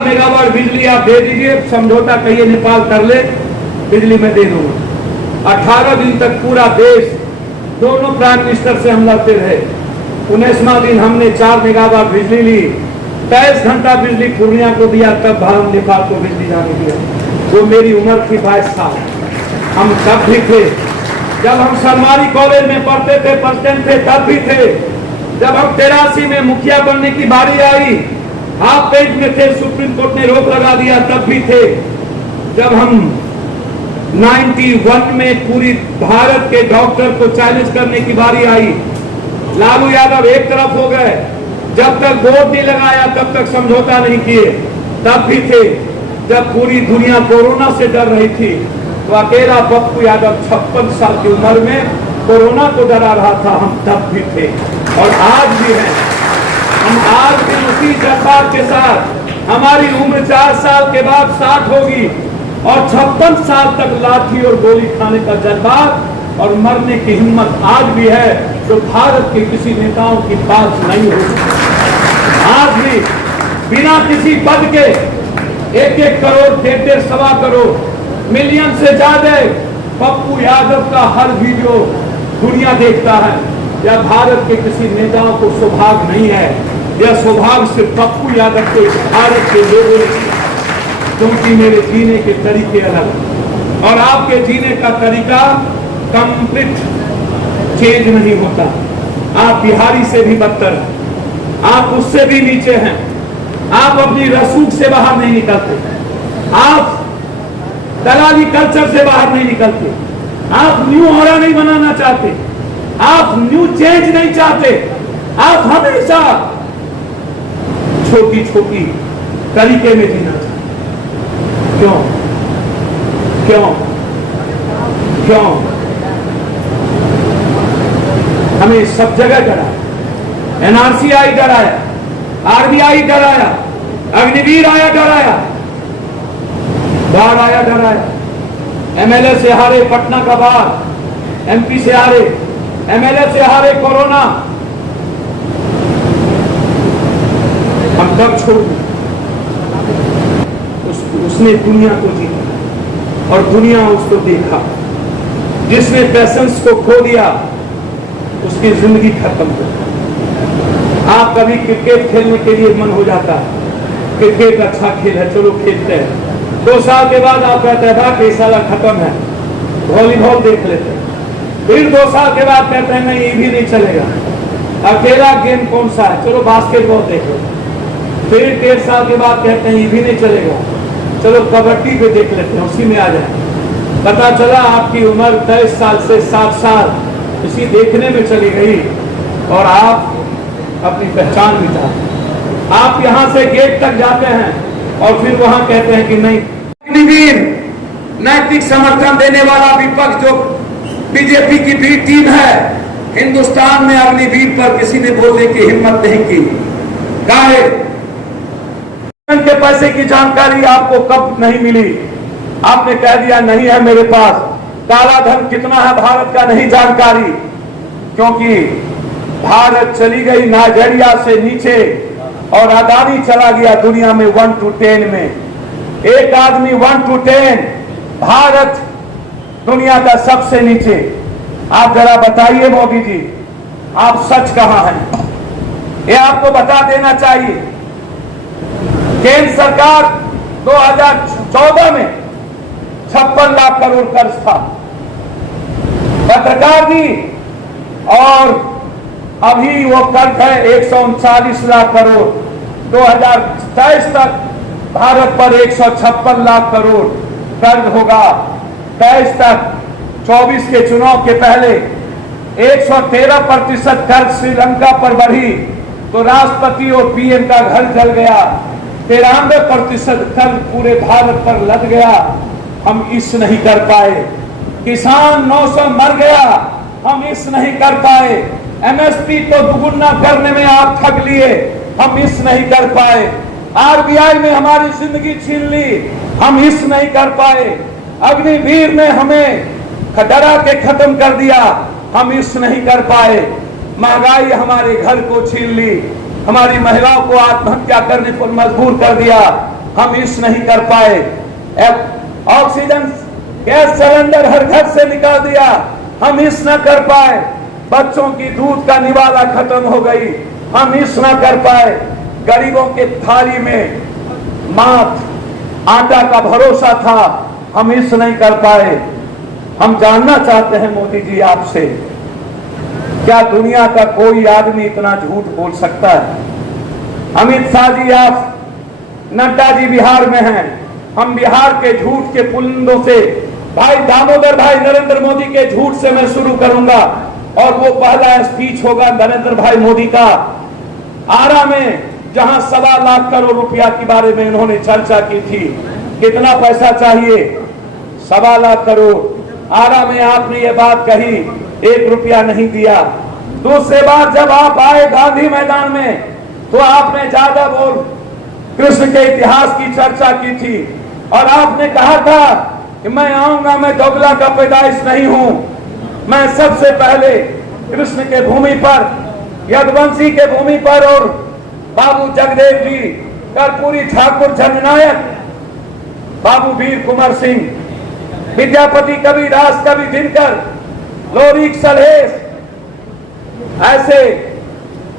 Megawatt बिजली आप दे दीजिए, समझौता कहिए नेपाल कर ले, बिजली में दे दूंगा। 18 दिन तक पूरा देश दोनों प्राइम मिनिस्टर से हम लड़ते रहे। 19वां दिन हमने 4 मेगावाट बिजली ली, 23 घंटा बिजली पूर्णिया को दिया, तब भारत नेपाल को बिजली जाने दिया। वो मेरी उम्र थी 22 साल, हम तब भी थे। जब हम सरमारी कॉलेज में पढ़ते थे, प्रेसिडेंट थे, तब भी थे। जब हम 83 में मुखिया बनने की बारी आई, हाफ पेज में थे, सुप्रीम कोर्ट ने रोक लगा दिया, तब भी थे। जब हम 91 में पूरी भारत के डॉक्टर को चैलेंज करने की बारी आई, लालू यादव एक तरफ हो गए। जब तक बोर्ड नहीं लगाया तब तक समझौता नहीं किए, तब भी थे। जब पूरी दुनिया कोरोना से डर रही थी, तो अकेला पप्पू यादव 56 साल की उम्र में कोरोना को डरा रहा था, हम तब भी थे और आज भी हैं। हम आज भी उसी जज्बात के साथ, हमारी उम्र 4 साल के बाद 60 होगी और 56 साल तक लाठी और गोली खाने का जज्बात और मरने की हिम्मत आज भी है, जो भारत के किसी नेताओं की बात नहीं हो सकती। आज भी बिना किसी पद के 1-1 करोड़, 1.5 सवा करोड़, मिलियन से ज्यादा पप्पू यादव का हर वीडियो दुनिया देखता है। यह भारत के किसी नेताओं को सौभाग्य नहीं है, यह सौभाग्य सिर्फ पप्पू यादव को इस भारत के लोगों ने, क्योंकि मेरे जीने के तरीके अलग और आपके जीने का तरीका कंप्लीट चेंज नहीं होता। आप बिहारी से भी बदतर हैं, आप उससे भी नीचे हैं, आप अपनी रसूख से बाहर नहीं निकलते, आप दलाली कल्चर से बाहर नहीं निकलते, आप न्यू ऑरा नहीं बनाना चाहते, आप न्यू चेंज नहीं चाहते, आप हमेशा छोटी छोटी तरीके में जीना चाहते। क्यों क्यों क्यों? हमें सब जगह डराया, एनआरसी आई डराया, आरबीआई डराया, अग्निवीर आया डराया, बाढ़ आया डराया, एमएलए से हारे पटना का बाढ़, एमपी से हारे, एमएलए से हारे कोरोना, हम तब छोड़ उसने दुनिया को जीता और दुनिया उसको देखा। जिसने पैशंस को खो दिया उसकी जिंदगी खत्म हो। आप कभी क्रिकेट खेलने के लिए मन हो जाता है, क्रिकेट अच्छा खेल है, चलो खेलते हैं। 2 साल के बाद आप कहते हैं भाई साला खत्म है, वॉलीबॉल देख लेते हैं। फिर 2 साल के बाद कहते हैं नहीं, ये भी नहीं चलेगा, अकेला गेम कौन सा है, चलो बास्केटबॉल देख लो। फिर 1.5 साल के बाद कहते हैं ये भी नहीं चलेगा, चलो कबड्डी पे देख लेते हैं, उसी में आ जाए। पता चला आपकी उम्र 23 साल से 60 साल इसी देखने में चली गई और आप अपनी पहचान मिटा। आप यहाँ से गेट तक जाते हैं और फिर वहां कहते हैं कि नहीं। अग्निवीर नैतिक समर्थन देने वाला विपक्ष जो बीजेपी की बी टीम है, हिंदुस्तान में अग्निवीर पर किसी ने बोलने की हिम्मत नहीं की। काहे के पैसे की जानकारी आपको कब नहीं मिली? आपने कह दिया नहीं है मेरे पास। काला धन कितना है भारत का नहीं जानकारी, क्योंकि भारत चली गई नाइजीरिया से नीचे और अदानी चला गया दुनिया में 1 to 10 में। एक आदमी 1 to 10, भारत दुनिया का सबसे नीचे। आप जरा बताइए मोदी जी, आप सच कहां हैं? ये आपको बता देना चाहिए। केंद्र सरकार 2014 में 56 लाख करोड़ कर्ज था, पत्रकार दी, और अभी वो कर्ज है 139 लाख करोड़। 2023 तक भारत पर 156 लाख करोड़ कर्ज होगा। 23 तक 24 के चुनाव के पहले 113% कर्ज श्रीलंका पर बढ़ी तो राष्ट्रपति और पीएम का घर जल गया। 93% कर्ज पूरे भारत पर लद गया, हम इस नहीं कर पाए। किसान 900 मर गया, हम इस नहीं कर पाए। एमएसपी तो दुगुना करने में आप ठग लिए, हम इस नहीं कर पाए। आरबीआई ने हमारी जिंदगी छीन ली, हम इस नहीं कर पाए। अग्निवीर ने हमें डरा के खत्म कर दिया, हम इस नहीं कर पाए। महंगाई हमारे घर को छीन ली, हमारी महिलाओं को आत्महत्या करने पर मजबूर कर दिया, हम मिस नहीं कर पाए। ऑक्सीजन गैस सिलेंडर हर घर से निकाल दिया, हम मिस न कर पाए। बच्चों की दूध का निवाला खत्म हो गई, हम मिस न कर पाए। गरीबों के थाली में मात आटा का भरोसा था, हम मिस नहीं कर पाए। हम जानना चाहते हैं मोदी जी आपसे, क्या दुनिया का कोई आदमी इतना झूठ बोल सकता है? अमित शाह जी, आप नड्डा जी बिहार में हैं, हम बिहार के झूठ के पुलिंदों से, भाई दामोदर भाई नरेंद्र मोदी के झूठ से मैं शुरू करूंगा। और वो पहला स्पीच होगा नरेंद्र भाई मोदी का आरा में, जहां 1.25 लाख करोड़ रुपया के बारे में इन्होंने चर्चा की थी। कितना पैसा चाहिए? 1.25 लाख करोड़। आरा में आपने ये बात कही, 1 रुपया नहीं दिया। दूसरी बार जब आप आए गांधी मैदान में, तो आपने जादव और कृष्ण के इतिहास की चर्चा की थी और आपने कहा था कि मैं आऊंगा, मैं दोगला का पैदाइश नहीं हूं, मैं सबसे पहले कृष्ण के भूमि पर, यदुवंशी के भूमि पर और बाबू जगदेव जी, कर्पूरी ठाकुर, जननायक बाबू वीर कुंवर सिंह, विद्यापति कबीरदास, कवि दिनकर, लोरीक सलहेश, ऐसे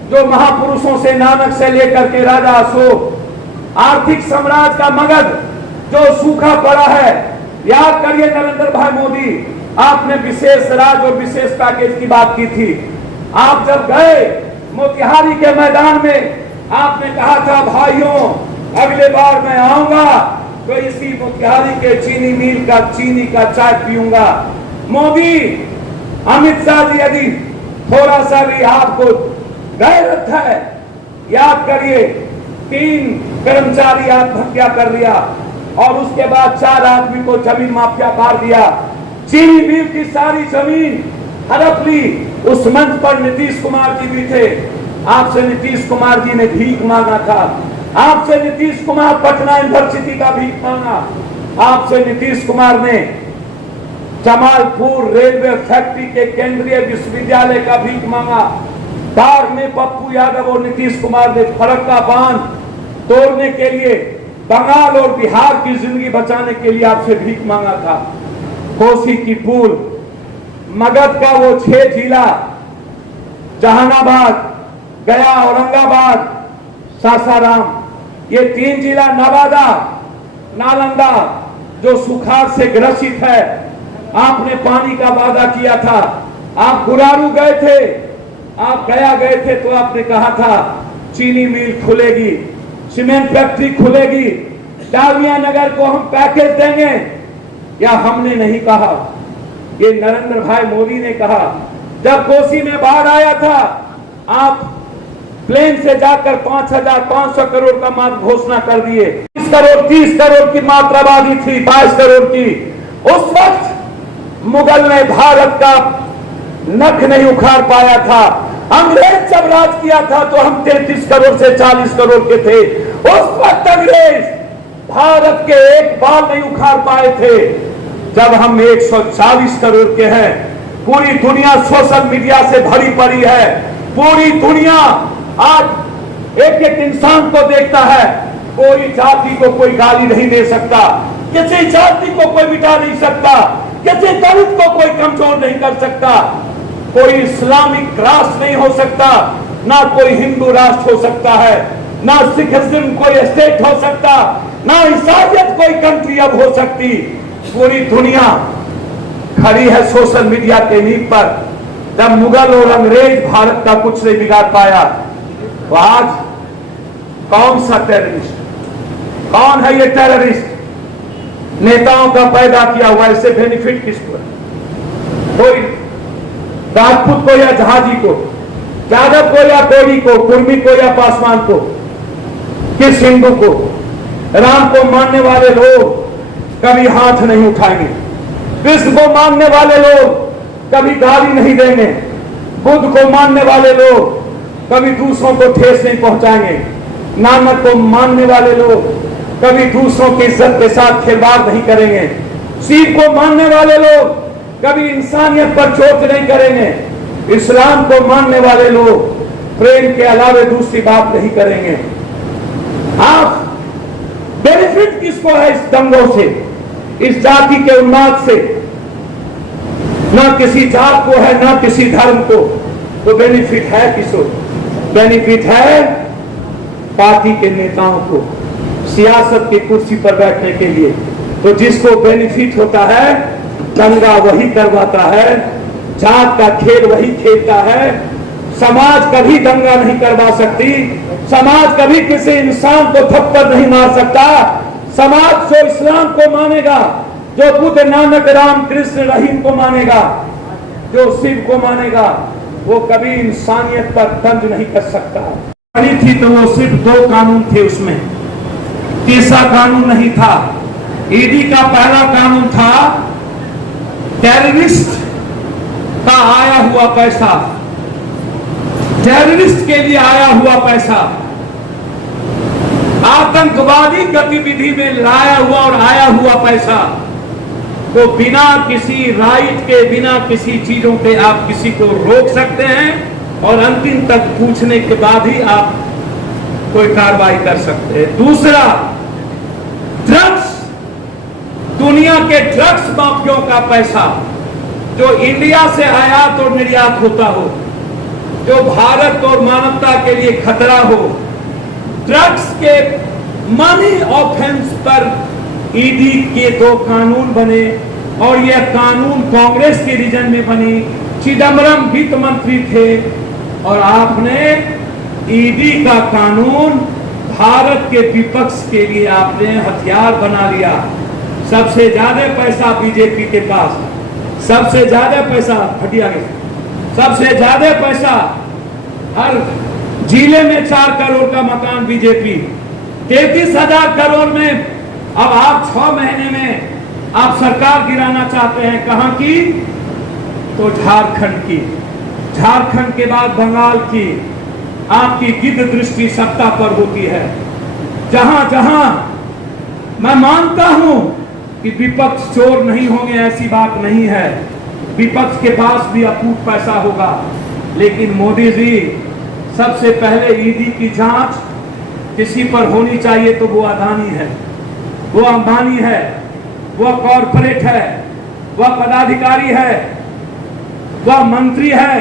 जो महापुरुषों से, नानक से लेकर के राजा अशोक, आर्थिक साम्राज्य का मगध जो सूखा पड़ा है, याद करिए नरेंद्र भाई मोदी, आपने विशेष राज्य और विशेष पैकेज की बात की थी। आप जब गए मोतिहारी के मैदान में, आपने कहा था भाइयों अगले बार मैं आऊंगा तो इसी मोतिहारी के चीनी मिल का चीनी का चाय पीऊंगा। मोदी, अमित शाह जी, यदि थोड़ा सा भी आपको गैरत है, याद करिए 3 कर्मचारी आत्महत्या कर लिया और उसके बाद 4 आदमी को जमीन माफिया मार दिया। चीनी मिल की सारी जमीन हड़प ली। उस मंच पर नीतीश कुमार जी भी थे। आपसे नीतीश कुमार जी ने भीख मांगा था, आपसे नीतीश कुमार पटना यूनिवर्सिटी का भीख मांगा, आपसे नीतीश कुमार ने जमालपुर रेलवे फैक्ट्री के केंद्रीय विश्वविद्यालय का भीख मांगा। बाढ़ में पप्पू यादव और नीतीश कुमार ने फरक्का बांध तोड़ने के लिए, बंगाल और बिहार की जिंदगी बचाने के लिए आपसे भीख मांगा था। कोसी की पुल, मगध का वो 6 जिला, जहानाबाद, गया, औरंगाबाद, सासाराम, ये 3 जिला, नवादा, नालंदा, जो सुखाड़ से ग्रसित है। आपने पानी का वादा किया था। आप गुरारू गए थे, आप गया गए थे तो आपने कहा था चीनी मिल खुलेगी, सीमेंट फैक्ट्री खुलेगी, डालमिया नगर को हम पैकेज देंगे। या हमने नहीं कहा, ये नरेंद्र भाई मोदी ने कहा। जब कोसी में बाढ़ आया था, आप प्लेन से जाकर 5,500 करोड़ का मात्र घोषणा कर दिए। 20 करोड़ 30 करोड़ की मात्रा आबादी थी, 22 करोड़ की। उस वक्त मुगल ने भारत का नख नहीं उखाड़ पाया था। अंग्रेज जब राज किया था तो हम 33 करोड़ से 40 करोड़ के थे। उस वक्त अंग्रेज भारत के एक बाल नहीं उखाड़ पाए थे। जब हम 140 करोड़ के हैं, पूरी दुनिया सोशल मीडिया से भरी पड़ी है। पूरी दुनिया आज एक एक इंसान को देखता है। कोई जाति को कोई गाली नहीं दे सकता, किसी जाति को कोई मिटा नहीं सकता, किसी दलित को कोई कमजोर नहीं कर सकता। कोई इस्लामिक राष्ट्र नहीं हो सकता, ना कोई हिंदू राष्ट्र हो सकता है, ना सिखिज्म कोई स्टेट हो सकता, ना ईसाइयत कोई कंट्री अब हो सकती। पूरी दुनिया खड़ी है सोशल मीडिया के नींव पर। जब मुगल और अंग्रेज भारत का कुछ नहीं बिगाड़ पाया, तो आज कौन सा टेररिस्ट, कौन है ये टेररिस्ट? नेताओं का पैदा किया हुआ, इससे बेनिफिट किसको है? कोई राजपूत को या जहाजी को, यादव को या कोरी को, कुर्मी को या पासवान को, किस हिंदू को? राम को मानने वाले लोग कभी हाथ नहीं उठाएंगे, कृष्ण को मानने वाले लोग कभी गाली नहीं देंगे, बुद्ध को मानने वाले लोग कभी दूसरों को ठेस नहीं पहुंचाएंगे, नानक को मानने वाले लोग कभी दूसरों की इज्जत के साथ खिलवाड़ नहीं करेंगे, शिव को मानने वाले लोग कभी इंसानियत पर चोट नहीं करेंगे, इस्लाम को मानने वाले लोग प्रेम के अलावे दूसरी बात नहीं करेंगे। आप बेनिफिट किसको है इस दंगों से, इस जाति के उन्माद से? ना किसी जात को है, ना किसी धर्म को। तो बेनिफिट है किसको? बेनिफिट है पार्टी के नेताओं को, सियासत की कुर्सी पर बैठने के लिए। तो जिसको बेनिफिट होता है दंगा वही करवाता है, जात का खेल वही खेलता है। समाज कभी दंगा नहीं करवा सकती, समाज कभी किसी इंसान को थप्पड़ नहीं मार सकता। समाज जो इस्लाम को मानेगा, जो बुद्ध नानक राम कृष्ण रहीम को मानेगा, जो शिव को मानेगा, वो कभी इंसानियत पर तंज नहीं कर सकता। बनी थी तो वो सिर्फ 2 कानून थे, उसमें तीसरा कानून नहीं था। ईडी का पहला कानून था टेररिस्ट का आया हुआ पैसा, टेररिस्ट के लिए आया हुआ पैसा, आतंकवादी गतिविधि में लाया हुआ और आया हुआ पैसा को बिना किसी राइट के, बिना किसी चीजों के आप किसी को रोक सकते हैं और अंतिम तक पूछने के बाद ही आप कोई कार्रवाई कर सकते हैं। दूसरा, ड्रग्स, दुनिया के ड्रग्स माफियों का पैसा जो इंडिया से आयात और निर्यात होता हो, जो भारत और मानवता के लिए खतरा हो, ड्रग्स के मनी ऑफेंस पर ईडी के 2 कानून बने और यह कानून कांग्रेस के रीजन में बनी। चिदम्बरम वित्त मंत्री थे और आपने ईडी का कानून भारत के विपक्ष के लिए आपने हथियार बना लिया। सबसे ज्यादा पैसा बीजेपी के पास, सबसे ज्यादा पैसा हटिया गया, सबसे ज्यादा पैसा हर जिले में 4 करोड़ का मकान बीजेपी, 33,000 करोड़ में। अब आप 6 महीने में आप सरकार गिराना चाहते हैं, कहां की? तो झारखंड की, झारखंड के बाद बंगाल की। आपकी गिद्ध दृष्टि सत्ता पर होती है। जहां जहां मैं मानता हूं कि विपक्ष चोर नहीं होंगे, ऐसी बात नहीं है, विपक्ष के पास भी अकूत पैसा होगा, लेकिन मोदी जी सबसे पहले ईडी की जांच किसी पर होनी चाहिए तो वो अदानी है, वो अंबानी है, वह कॉरपोरेट है, वह पदाधिकारी है, वह मंत्री है,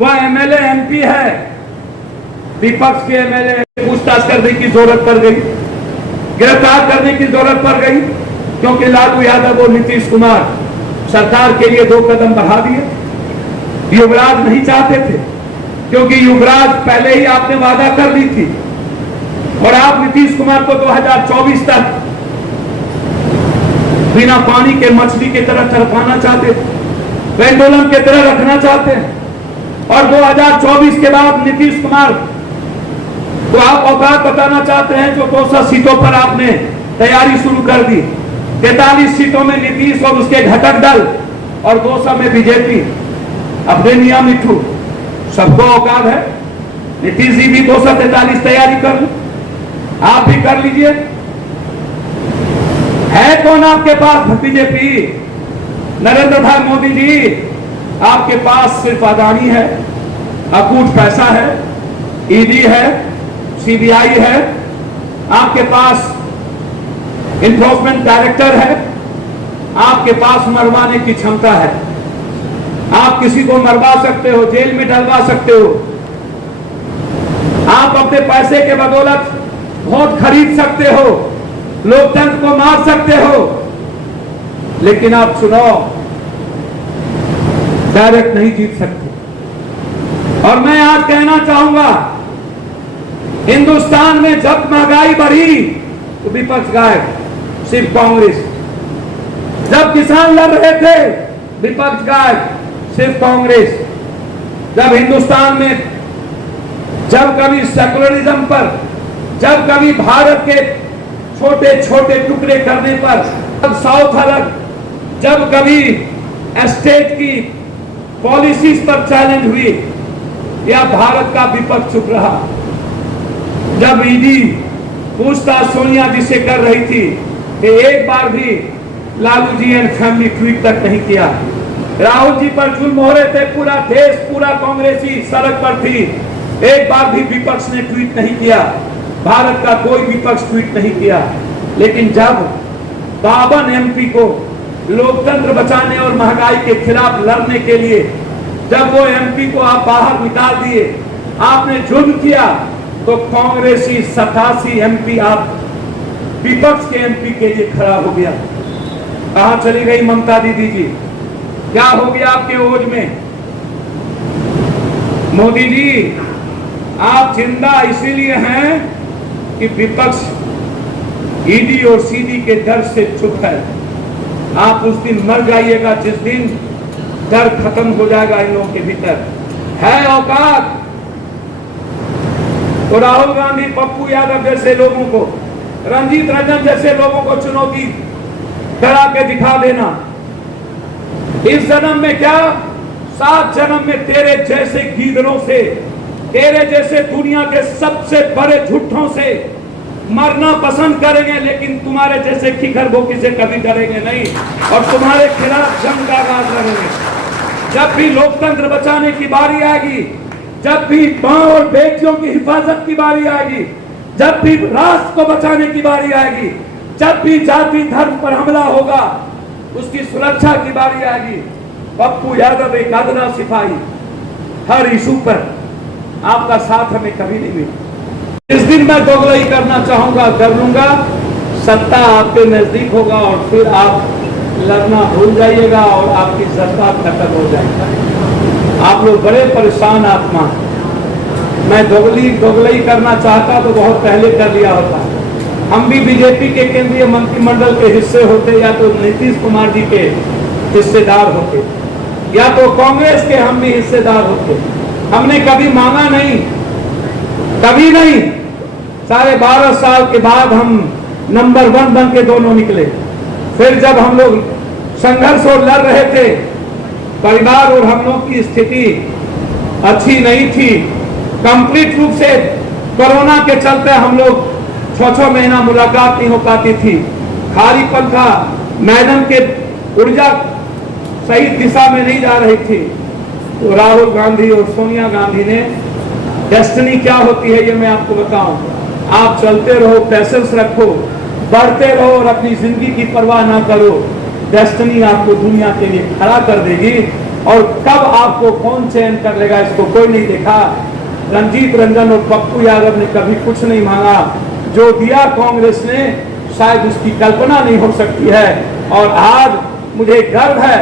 वह एमएलए एमपी है। विपक्ष के एमएलए पूछताछ करने की जरूरत पड़ गई, गिरफ्तार करने की जरूरत पड़ गई, क्योंकि लालू यादव और नीतीश कुमार सरकार के लिए 2 कदम बढ़ा दिए। युवराज नहीं चाहते थे, क्योंकि युवराज पहले ही आपने वादा कर ली थी और आप नीतीश कुमार को 2024 तक बिना पानी के मछली की तरह तड़पाना चाहते, पेंडुलम की तरह रखना चाहते हैं। और 2024 के बाद नीतीश कुमार तो आप औकात बताना चाहते हैं, जो 200 सीटों पर आपने तैयारी शुरू कर दी। 43 सीटों में नीतीश और उसके घटक दल और 200 में बीजेपी। अपने मियां मिठू सबको औकात है, नीतीश जी भी 243 तैयारी कर ली, आप भी कर लीजिए। है कौन आपके पास? बीजेपी, नरेंद्र भाई मोदी जी, आपके पास सिर्फ अदानी है, अकूत पैसा है, ईडी है, सीबीआई है, आपके पास इन्फोर्समेंट डायरेक्टर है, आपके पास मरवाने की क्षमता है। आप किसी को मरवा सकते हो, जेल में डलवा सकते हो, आप अपने पैसे के बदौलत वोट खरीद सकते हो, लोकतंत्र को मार सकते हो, लेकिन आप चुनाव डायरेक्ट नहीं जीत सकते। और मैं आज कहना चाहूंगा, हिंदुस्तान में जब महंगाई बढ़ी तो विपक्ष गायब, सिर्फ कांग्रेस। जब किसान लड़ रहे थे विपक्ष गायब, सिर्फ कांग्रेस। जब हिंदुस्तान में जब कभी सेकुलरिज्म पर, जब कभी भारत के छोटे छोटे टुकड़े करने पर, जब साउथ अलग, जब कभी स्टेट की पॉलिसीज पर चैलेंज हुई, या भारत का विपक्ष चुप रहा। जब ईडी पूछताछ सोनिया जी से कर रही थी कि एक बार भी Lalu ji and family tweet तक नहीं किया। राहुल जी पर जुल्म हो रहे थे, पूरा देश, पूरा कांग्रेसी सड़क पर थी, एक बार भी विपक्ष ने ट्वीट नहीं किया, भारत का कोई विपक्ष ट्वीट नहीं किया। लेकिन जब 52 एमपी को लोकतंत्र बचाने और महंगाई के खिलाफ लड़ने के लिए जब वो एमपी को आप बाहर निकाल दिए, आपने जुर्म किया, तो कांग्रेसी 87 एमपी आप विपक्ष के एमपी के लिए खड़ा हो गया। कहां चली गई ममता दीदी जी? क्या हो गया आपके ओज में? मोदी जी, आप जिंदा इसीलिए हैं कि विपक्ष ईडी और सीडी के डर से चुप है। आप उस दिन मर जाइएगा जिस दिन डर खत्म हो जाएगा इन लोगों के भीतर। है औकात तो राहुल गांधी, पप्पू यादव जैसे लोगों को, रंजीत रंजन जैसे लोगों को चुनौती करा के दिखा देना। इस जन्म में क्या, 7 जन्म में तेरे जैसे गीदड़ों से, तेरे जैसे दुनिया के सबसे बड़े झूठों से मरना पसंद करेंगे, लेकिन तुम्हारे जैसे खिखर भोकी से कभी डरेंगे नहीं और तुम्हारे खिलाफ जंग का आगाज करेंगे। जब भी लोकतंत्र बचाने की बारी आएगी, जब भी मां और बेटियों की हिफाजत की बारी आएगी, जब भी राष्ट्र को बचाने की बारी आएगी, जब भी जाति धर्म पर हमला होगा, उसकी सुरक्षा की बारी आएगी, पप्पू यादव एक अदना सिपाही हर इशू पर आपका साथ हमें कभी नहीं मिला। इस दिन मैं दोगलाई करना चाहूंगा, कर लूंगा, सत्ता आपके नजदीक होगा और फिर आप लड़ना भूल जाइएगा और आपकी सत्ता खत्म हो जाएगी। आप लोग बड़े परेशान आत्मा। मैं दोगलाई करना चाहता तो बहुत पहले कर लिया होता। हम भी बीजेपी के केंद्रीय मंत्रिमंडल के हिस्से होते, या तो नीतीश कुमार जी के हिस्सेदार होते, या तो कांग्रेस के हम भी हिस्सेदार होते। हमने कभी मांगा नहीं, कभी नहीं। 12.5 साल के बाद हम नंबर 1 बन के दोनों निकले। फिर जब हम लोग संघर्ष और लड़ रहे थे, परिवार और हम लोग की स्थिति अच्छी नहीं थी। कंप्लीट रूप से कोरोना के चलते हम लोग 6-6 महीना मुलाकात नहीं हो पाती थी। खालीपन था, मैडम के ऊर्जा सही दिशा में नहीं जा रही थी। तो राहुल गांधी और सोनिया गांधी ने, डेस्टिनी क्या होती है ये मैं आपको बताऊं। आप चलते रहो, पैसेंस रखो, बढ़ते रहो और अपनी जिंदगी की परवाह ना करो। डेस्टिनी आपको दुनिया के लिए खड़ा कर देगी और कब आपको कौन चयन कर लेगा इसको कोई नहीं देखा। रंजीत रंजन और पप्पू यादव ने कभी कुछ नहीं मांगा। जो दिया कांग्रेस ने, शायद उसकी कल्पना नहीं हो सकती है। और आज मुझे गर्व है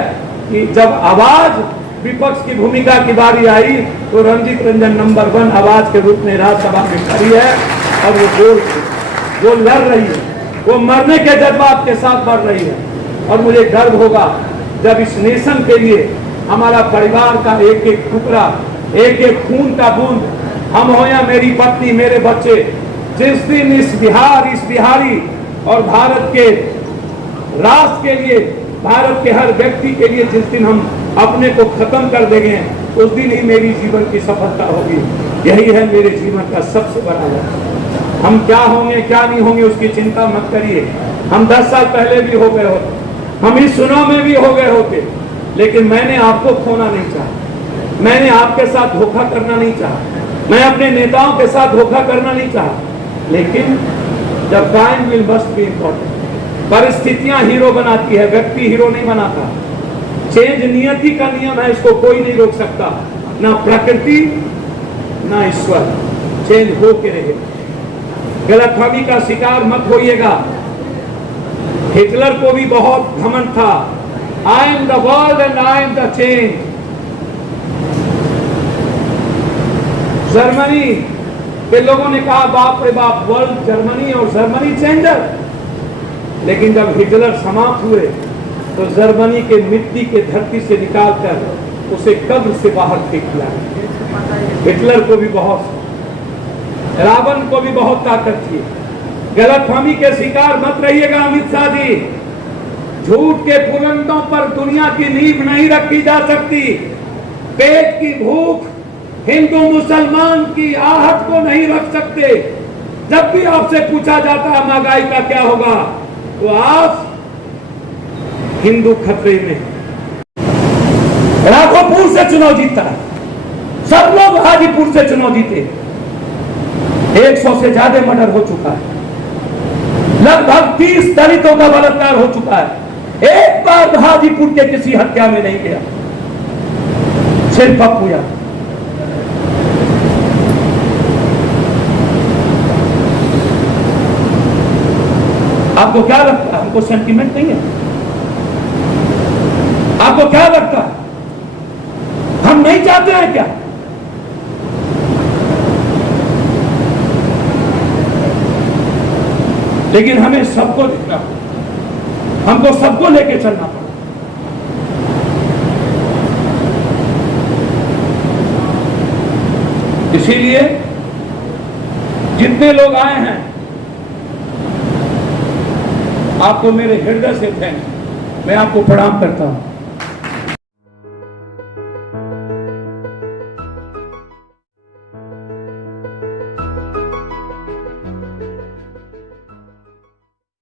कि जब आवाज विपक्ष की भूमिका की बारी आई तो रंजीत रंजन नंबर 1 आवाज के रूप में राज्यसभा में खड़ी है और वो लड़ रही है, वो मरने के जज्बात के साथ बढ़ रही है। और मुझे गर्व होगा जब इस नेशन के लिए हमारा परिवार का एक एक टुकड़ा, एक एक खून का बूंद, हम हो या मेरी पत्नी, मेरे बच्चे, जिस दिन इस बिहारी और भारत के राष्ट्र के लिए, भारत के हर व्यक्ति के लिए जिस दिन हम अपने को खत्म कर देंगे, उस दिन ही मेरी जीवन की सफलता होगी। यही है मेरे जीवन का सबसे बड़ा लक्ष्य। हम क्या होंगे क्या नहीं होंगे उसकी चिंता मत करिए। हम 10 साल पहले भी हो गए होते, हम इस चुनाव में भी हो गए होते, लेकिन मैंने आपको खोना नहीं चाहा, मैंने आपके साथ धोखा करना नहीं चाहा, मैं अपने नेताओं के साथ धोखा करना नहीं चाहा। लेकिन जब time will must be important, परिस्थितियां हीरो बनाती है, व्यक्ति हीरो नहीं बनाता। चेंज नियति का नियम है, इसको कोई नहीं रोक सकता, ना प्रकृति ना ईश्वर। चेंज हो के रहे, गलतफहमी का शिकार मत होइएगा। हिटलर को भी बहुत घमंड था, I am the world and I am the change. Germany के लोगों ने कहा बाप रे बाप, वर्ल्ड जर्मनी और जर्मनी चेंजर। लेकिन जब हिटलर समाप्त हुए तो जर्मनी के मिट्टी के धरती से निकालकर उसे कब्र से बाहर फेंक दिया। हिटलर को भी बहुत, रावण को भी बहुत ताकत थी। गलतफहमी के शिकार मत रहिएगा अमित शाह जी। झूठ के बुलंदों पर दुनिया की नींव नहीं रखी जा सकती। पेट की भूख हिंदू मुसलमान की आहट को नहीं रख सकते। जब भी आपसे पूछा जाता है महंगाई का क्या होगा, तो आप हिंदू खतरे में। राघोपुर से चुनाव जीता है, सब लोग हाजीपुर से चुनाव जीते। 100 से ज्यादा मर्डर हो चुका है। लगभग 30 दलितों का बलात्कार हो चुका है। एक बार हाजीपुर के किसी हत्या में नहीं गया, सिर्फ पप्पू यादव। आपको क्या लगता है हमको सेंटीमेंट नहीं है? आपको क्या लगता है हम नहीं चाहते हैं क्या? लेकिन हमें सबको देखना पड़ा, हमको सबको लेके चलना पड़ा। इसीलिए जितने लोग आए हैं आपको मेरे हृदय से थैंक, मैं आपको प्रणाम करता हूं।